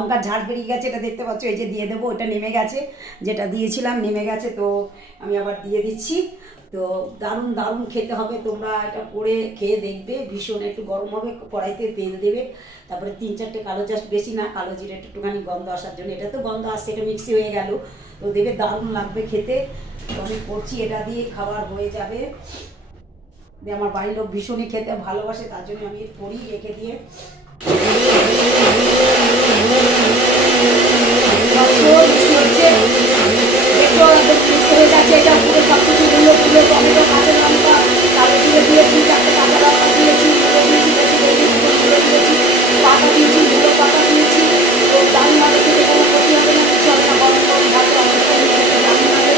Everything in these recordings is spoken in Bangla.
লঙ্কার ঝাড় বেরিয়ে গেছে, এটা দেখতে পাচ্ছ, এই যে দিয়ে দেবো, এটা নেমে গেছে, যেটা দিয়েছিলাম নেমে গেছে, তো আমি আবার দিয়ে দিচ্ছি। তো দারুণ দারুণ খেতে হবে, তোমরা এটা করে খেয়ে দেখবে, ভীষণ। একটু গরম হবে, কড়াইতে তেল দেবে, তারপরে 3-4টে কালো জিরা, বেশি না, কালো জিরা একটুখানি গন্ধ আসার জন্য, এটা তো গন্ধ আসছে, এটা মিক্সি হয়ে গেল, তো দেবে, দারুণ লাগবে খেতে। তো আমি করছি, এটা দিয়ে খাবার হয়ে যাবে। আমার বাড়ির লোক ভীষণই খেতে ভালোবাসে, তার জন্য আমি করি রেখে দিয়ে। এটা পুরো সব কিছু দিলে তুলে টমেটো, কাঁচা লঙ্কা, কালো জিরে দিয়েছি, 4টে কাঁচা লঙ্কা দিয়েছি, দিয়েছি, পাতা দিয়েছি, গুঁড়ো পাতা দিয়েছি। তো দারুণ ভাবে খেতে, কোনো ক্ষতি হবে না, কিছু হবে না, গরম গরম ভাতে অবশ্যই খেতে দারুণ হবে।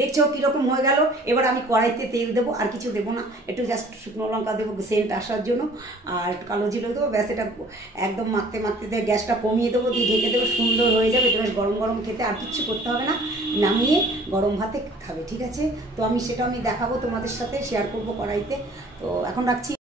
দেখছো কীরকম হয়ে গেল। এবার আমি কড়াইতে তেল দেবো, আর কিছু দেবো না, একটু জাস্ট শুকনো লঙ্কা দেবো সেন্ট আসার জন্য, আর একটু কালো জিরে দেবো, ব্যাস। এটা একদম মাখতে মাখতে গ্যাসটা কমিয়ে দেবো, দিয়ে ঢেকে দেবো, সুন্দর হয়ে যাবে। এটা গরম গরম খেতে, আর কিচ্ছু করতে হবে না, নামিয়ে গরম ভাতে খাবে, ঠিক আছে? তো সেটা আমি দেখাবো তোমাদের সাথে, শেয়ার করবো কড়াইতে। তো এখন রাখছি।